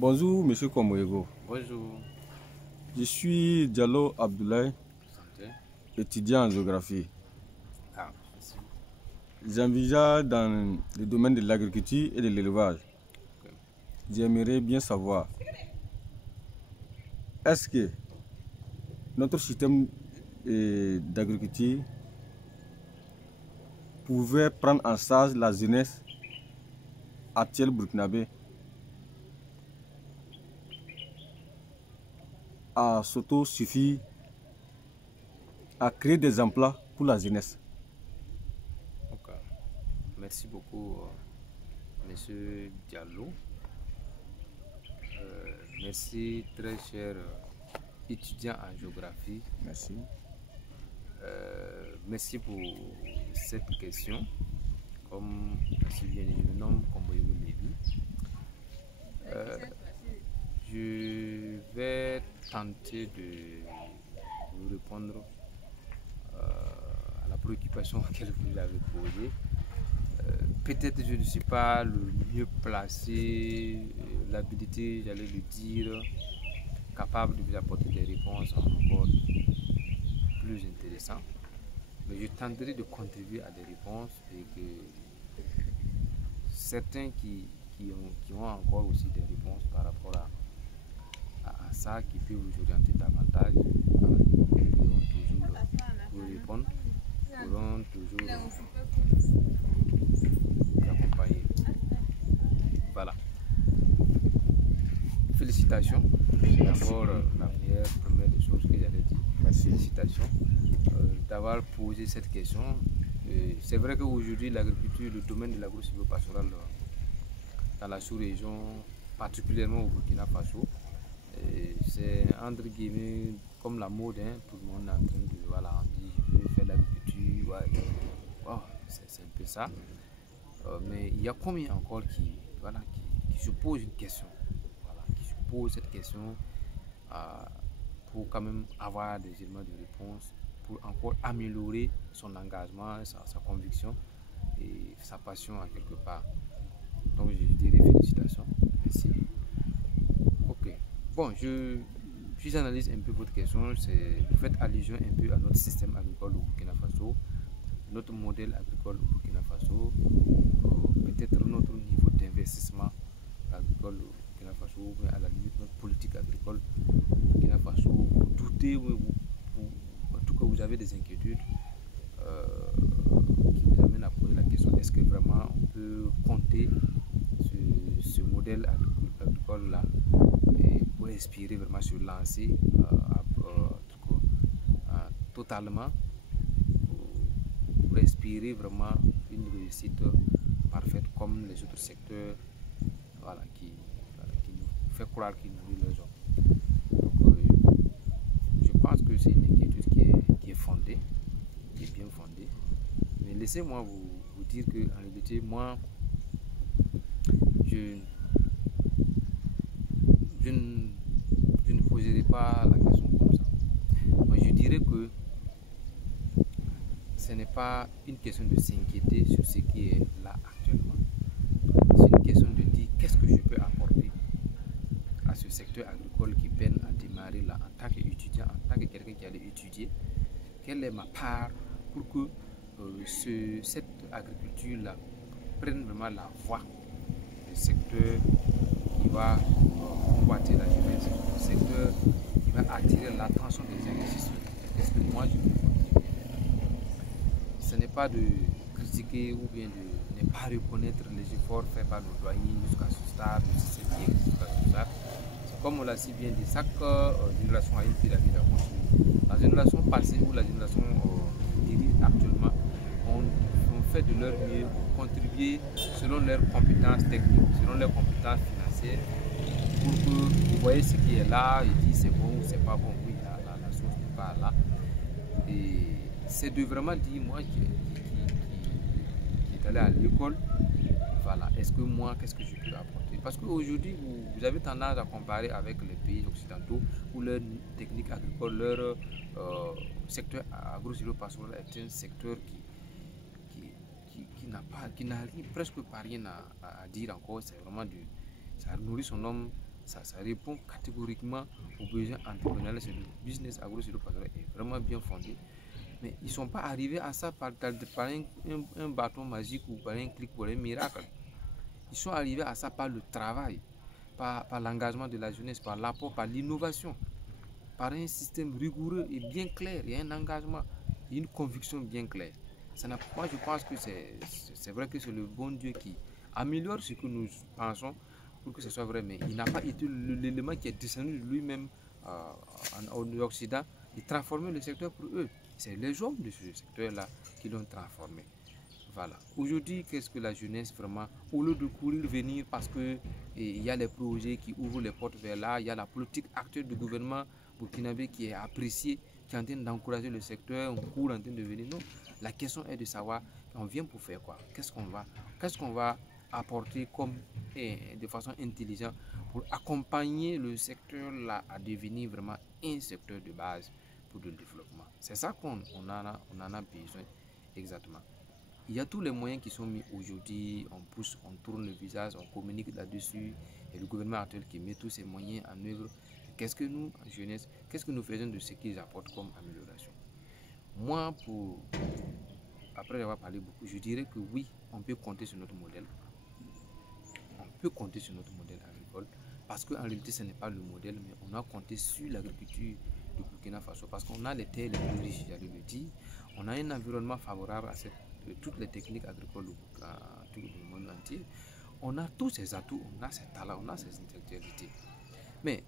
Bonjour, monsieur Komoyego. Bonjour. Je suis Diallo Abdoulaye, Santé. étudiant en géographie. Ah, merci. J'envisage dans le domaine de l'agriculture et de l'élevage. Ok. J'aimerais bien savoir, est-ce que notre système d'agriculture pouvait prendre en charge la jeunesse actuelle burkinabé à s'auto-suffire, à créer des emplois pour la jeunesse? Ok. Merci beaucoup, monsieur Diallo. Merci, très cher étudiant en géographie. Merci. Merci pour cette question. Comme si bien dit, je me nomme Komboyego Lévi. Je vais tenter de vous répondre à la préoccupation que vous avez posée. Peut-être je ne suis pas le mieux placé, l'habilité, j'allais le dire, capable de vous apporter des réponses encore plus intéressantes. Mais je tenterai de contribuer à des réponses et que certains qui ont encore aussi des réponses par rapport à ça, qui peuvent vous orienter davantage, pourront toujours vous répondre, pourront toujours vous accompagner. Voilà. Félicitations. D'abord, la première des choses que j'allais dire. Merci. Félicitations d'avoir posé cette question. C'est vrai qu'aujourd'hui, l'agriculture, le domaine de l'agro-silvopastorale dans la sous-région, particulièrement au Burkina Faso, c'est entre guillemets comme la mode, hein, tout le monde est en train de, voilà, on dit je veux faire l'agriculture, ouais. Oh, c'est un peu ça. Mais il y a combien encore voilà, qui se posent une question, voilà, qui se posent cette question pour quand même avoir des éléments de réponse, pour encore améliorer son engagement, sa conviction et sa passion en quelque part. Donc je dirais félicitations, merci. Ok, bon, si j'analyse un peu votre question, vous faites allusion un peu à notre système agricole au Burkina Faso, notre modèle agricole au Burkina Faso, peut-être notre niveau d'investissement agricole au Burkina Faso, ou à la limite notre politique agricole au Burkina Faso. Vous doutez, en tout cas vous avez des inquiétudes qui vous amènent à poser la question, est-ce que vraiment on peut compter ce modèle agricole-là pour inspirer, vraiment se lancer totalement pour inspirer vraiment une réussite parfaite comme les autres secteurs, voilà, qui nous fait croire qu'ils nourrissent leurs hommes. Donc, je pense que c'est une inquiétude qui est fondée, qui est bien fondée. Mais laissez-moi vous dire qu'en réalité, moi, je ne poserai pas la question comme ça. Moi, je dirais que ce n'est pas une question de s'inquiéter sur ce qui est là actuellement. C'est une question de dire qu'est-ce que je peux apporter à ce secteur agricole qui peine à démarrer là en tant qu'étudiant, en tant que quelqu'un qui allait étudier. Quelle est ma part pour que cette agriculture-là prenne vraiment la voie du secteur qui va convoiter la jeunesse, du secteur qui va attirer l'attention des investisseurs. Qu'est-ce que moi je peux contribuer? Ce n'est pas de critiquer ou bien de ne pas reconnaître les efforts faits par nos doyens jusqu'à ce stade, si c'est bien jusqu'à ce stade. C'est comme on l'a si bien dit, chaque génération a une pyramide à construire. La génération passée ou la génération qui dirige actuellement ont fait de leur mieux pour contribuer selon leurs compétences techniques, selon leurs compétences financières, pour que vous voyez ce qui est là et dit c'est bon ou c'est pas bon. Oui, la chose n'est pas là. Et c'est de vraiment dire, moi qui est allé à l'école, voilà, est-ce que moi, qu'est-ce que je peux apporter? Parce qu'aujourd'hui, vous avez tendance à comparer avec les pays occidentaux où leur technique agricole, leur secteur agro-silvopastorale est un secteur qui n'a presque pas rien à dire encore. C'est vraiment ça nourrit son homme, ça répond catégoriquement aux besoins entrepreneuriaux. Le business agro-silvopastoraux est vraiment bien fondé. Mais ils ne sont pas arrivés à ça par un bâton magique ou par un clic ou un miracle. Ils sont arrivés à ça par le travail, par l'engagement de la jeunesse, par l'apport, par l'innovation, par un système rigoureux et bien clair, et un engagement, et une conviction bien claire. Moi, je pense que c'est vrai que c'est le bon Dieu qui améliore ce que nous pensons pour que ce soit vrai, mais il n'a pas été l'élément qui est descendu de lui-même en Occident et transformer le secteur pour eux. C'est les hommes de ce secteur-là qui l'ont transformé. Voilà. Aujourd'hui, qu'est-ce que la jeunesse vraiment, au lieu de courir venir parce que il y a les projets qui ouvrent les portes vers là, il y a la politique actuelle du gouvernement burkinabé qui est appréciée, qui est en train d'encourager le secteur, on court en train de venir. Non, la question est de savoir, on vient pour faire quoi? Qu'est-ce qu'on va apporter comme de façon intelligente pour accompagner le secteur là à devenir vraiment un secteur de base pour le développement. C'est ça qu'on en a besoin exactement. Il y a tous les moyens qui sont mis aujourd'hui, on pousse, on tourne le visage, on communique là-dessus, et le gouvernement actuel qui met tous ces moyens en œuvre. Qu'est-ce que nous, en jeunesse, qu'est-ce que nous faisons de ce qu'ils apportent comme amélioration? Moi, après avoir parlé beaucoup, je dirais que oui, on peut compter sur notre modèle. On peut compter sur notre modèle agricole, parce qu'en réalité, ce n'est pas le modèle, mais on a compté sur l'agriculture du Burkina Faso, parce qu'on a les terres les plus riches, j'allais le dire, on a un environnement favorable à toutes les techniques agricoles dans tout le monde entier. On a tous ces atouts, on a ces talents, on a ces intellectualités. Mais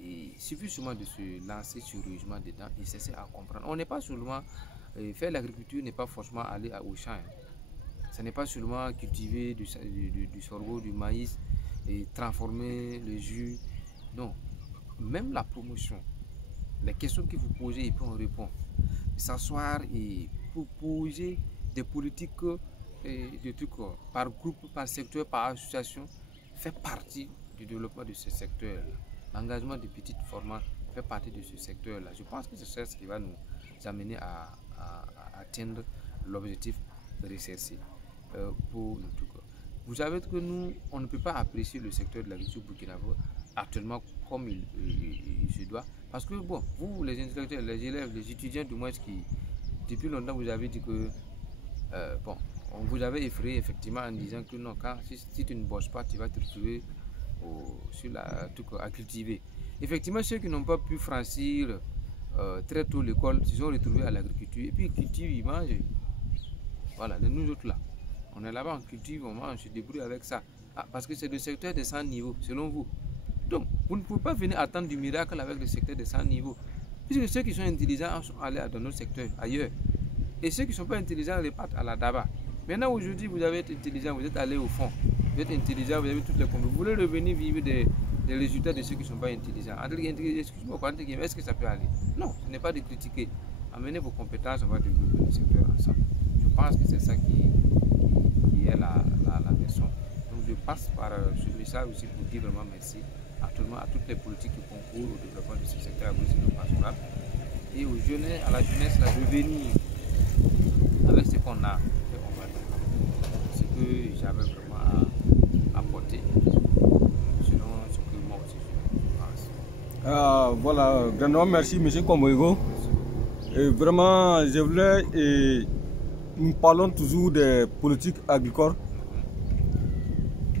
il suffit seulement de se lancer sérieusement dedans et cesser à comprendre. On n'est pas seulement faire l'agriculture, n'est pas forcément aller au champ. Ce n'est pas seulement cultiver du sorgho, du maïs et transformer le jus. Non, même la promotion, les questions que vous posez et puis on répond. S'asseoir et proposer des politiques de trucs par groupe, par secteur, par association fait partie du développement de ce secteur. L'engagement des petites formats fait partie de ce secteur-là. Je pense que c'est ce qui va nous amener à atteindre l'objectif recherché pour le truc. Vous savez que nous, on ne peut pas apprécier le secteur de l'agriculture burkinabé actuellement comme il se doit. Parce que bon, vous, les intellectuels, les élèves, les étudiants du moins qui, depuis longtemps, vous avez dit que bon, on vous avait effrayé effectivement en disant que non, si tu ne bosses pas, tu vas te retrouver sur la truc à cultiver. Effectivement, ceux qui n'ont pas pu franchir très tôt l'école se sont retrouvés à l'agriculture et puis ils cultivent, ils mangent. Voilà, nous autres là, on est là-bas, on cultive, on mange, on se débrouille avec ça. Ah, parce que c'est le secteur de 100 niveaux, selon vous. Donc, vous ne pouvez pas venir attendre du miracle avec le secteur de 100 niveaux. Puisque ceux qui sont intelligents sont allés dans notre secteur, ailleurs. Et ceux qui ne sont pas intelligents repartent à la Daba. Maintenant, aujourd'hui, vous avez été intelligent, vous êtes allé au fond. Vous êtes intelligent, vous avez toutes les compétences. Vous voulez revenir vivre des résultats de ceux qui ne sont pas intelligents. Excusez-moi, est-ce que ça peut aller? Non, ce n'est pas de critiquer. Amenez vos compétences, on va développer le secteur ensemble. Je pense que c'est ça qui est la leçon. Donc, je passe par ce message aussi pour dire vraiment merci à toutes les politiques qui concourent au développement de ce secteur agro-silvopastoral et aux jeunes, à la jeunesse, de venir avec ce qu'on a. Ce que j'avais vraiment à apporter selon ce que moi aussi je pense. Voilà, grandement merci M. Komboigo. Vraiment, je voulais, nous parlons toujours des politiques agricoles.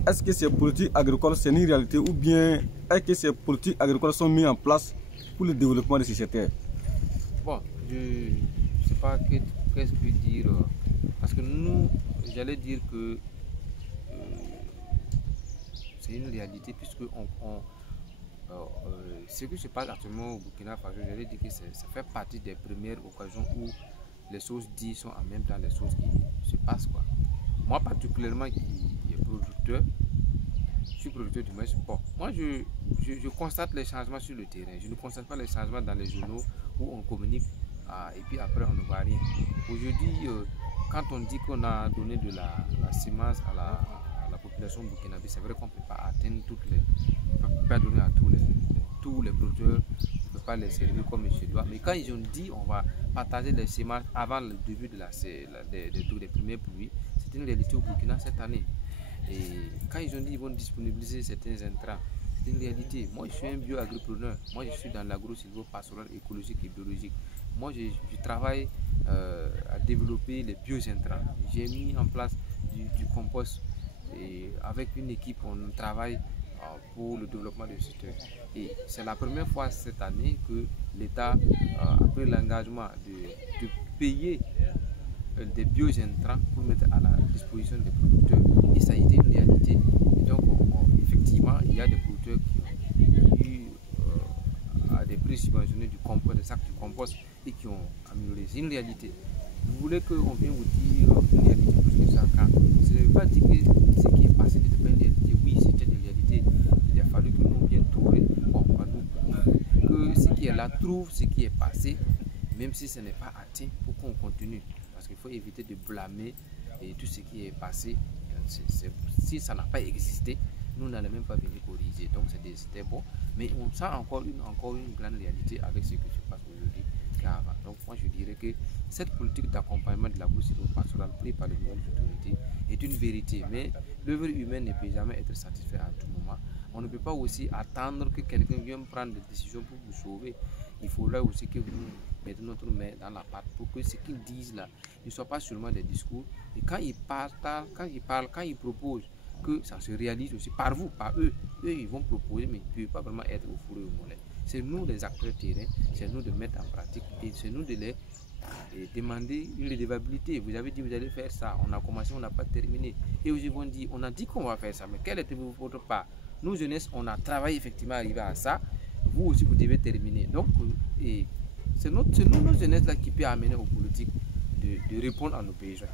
Est-ce que ces politiques agricoles c'est une réalité ou bien est-ce que ces politiques agricoles sont mises en place pour le développement de ce secteur? Bon, je ne sais pas qu'est-ce que je veux dire. Parce que nous, j'allais dire que c'est une réalité puisque ce qui se passe actuellement au Burkina Faso, j'allais dire que ça fait partie des premières occasions où les choses dites sont en même temps les choses qui se passent, quoi. Moi particulièrement qui est producteur, je suis producteur du maïs. Bon, moi je constate les changements sur le terrain. Je ne constate pas les changements dans les journaux où on communique et puis après on ne voit rien. Aujourd'hui, quand on dit qu'on a donné de la semence à la population burkinabé, c'est vrai qu'on ne peut pas atteindre on ne peut pas donner à tous les producteurs, on ne peut pas les servir comme il se doit. Mais quand ils ont dit on va partager les semences avant le début des premiers pluies, c'est une réalité au Burkina cette année. Et quand ils ont dit qu'ils vont disponibiliser certains intrants, une réalité. Moi, je suis un bio-agripreneur. Moi, je suis dans l'agro-silvo-pastoral écologique et biologique. Moi, je travaille à développer les bio-intrants. J'ai mis en place du compost et avec une équipe, on travaille pour le développement du secteur. Et c'est la première fois cette année que l'État a pris l'engagement de payer des bio-intrants pour mettre à la disposition des producteurs. Et ça a été une réalité. Et donc, effectivement, il y a des producteurs qui ont eu à des prix subventionnés du compost, des sacs du compost et qui ont amélioré. C'est une réalité. Vous voulez qu'on vienne vous dire une réalité plus que ça quand ce ne veut pas dire que ce qui est passé n'était pas une réalité. Oui, c'était une réalité. Il a fallu que nous viennent trouver, bon, pas nous, que ce qui est là trouve ce qui est passé, même si ce n'est pas atteint, pour qu'on continue. Parce qu'il faut éviter de blâmer et tout ce qui est passé. Si ça n'a pas existé, nous n'allons même pas venir corriger. Donc c'était bon. Mais on sent encore une grande réalité avec ce qui se passe aujourd'hui qu'avant. Donc moi je dirais que cette politique d'accompagnement de l'agro-silvo-pastoral prise par les nouvelles autorités est une vérité. Mais l'œuvre humaine ne peut jamais être satisfaite à tout moment. On ne peut pas aussi attendre que quelqu'un vienne prendre des décisions pour vous sauver. Il faudra aussi que vous mettez notre main dans la pâte pour que ce qu'ils disent là ne soit pas seulement des discours. Et quand ils parlent, quand ils proposent, que ça se réalise aussi par vous, par eux. Eux, ils vont proposer, mais ils ne peuvent pas vraiment être au four et au moulin. C'est nous les acteurs terrain, c'est nous de mettre en pratique et c'est nous de les demander une redevabilité. Vous avez dit vous allez faire ça, on a commencé, on n'a pas terminé. Et ils vont dire, on a dit qu'on va faire ça, mais quelle était votre part? Nous, jeunesse, on a travaillé effectivement à arriver à ça. Vous aussi, vous devez terminer. Donc, c'est nous, nos jeunesse là qui peut amener aux politiques de répondre à nos besoins.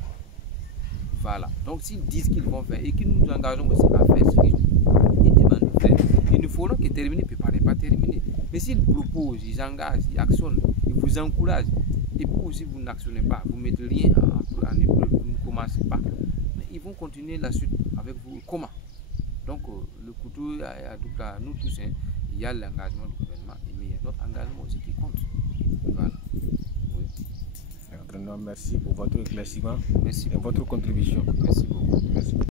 Voilà. Donc, s'ils disent qu'ils vont faire et qu'ils nous engageons aussi à faire ce qu'ils demandent de faire, il nous faudra que terminer, puis pas terminer. Mais s'ils proposent, ils engagent, ils actionnent, ils vous encouragent, et vous aussi vous n'actionnez pas, vous ne mettez rien en épreuve, vous ne commencez pas, mais ils vont continuer la suite avec vous. Comment? Donc, le couteau à nous tous, hein, il y a l'engagement du gouvernement, mais il y a notre engagement aussi qui compte. Voilà. Oui. Merci pour votre éclaircissement. Merci et votre contribution. Merci beaucoup. Merci.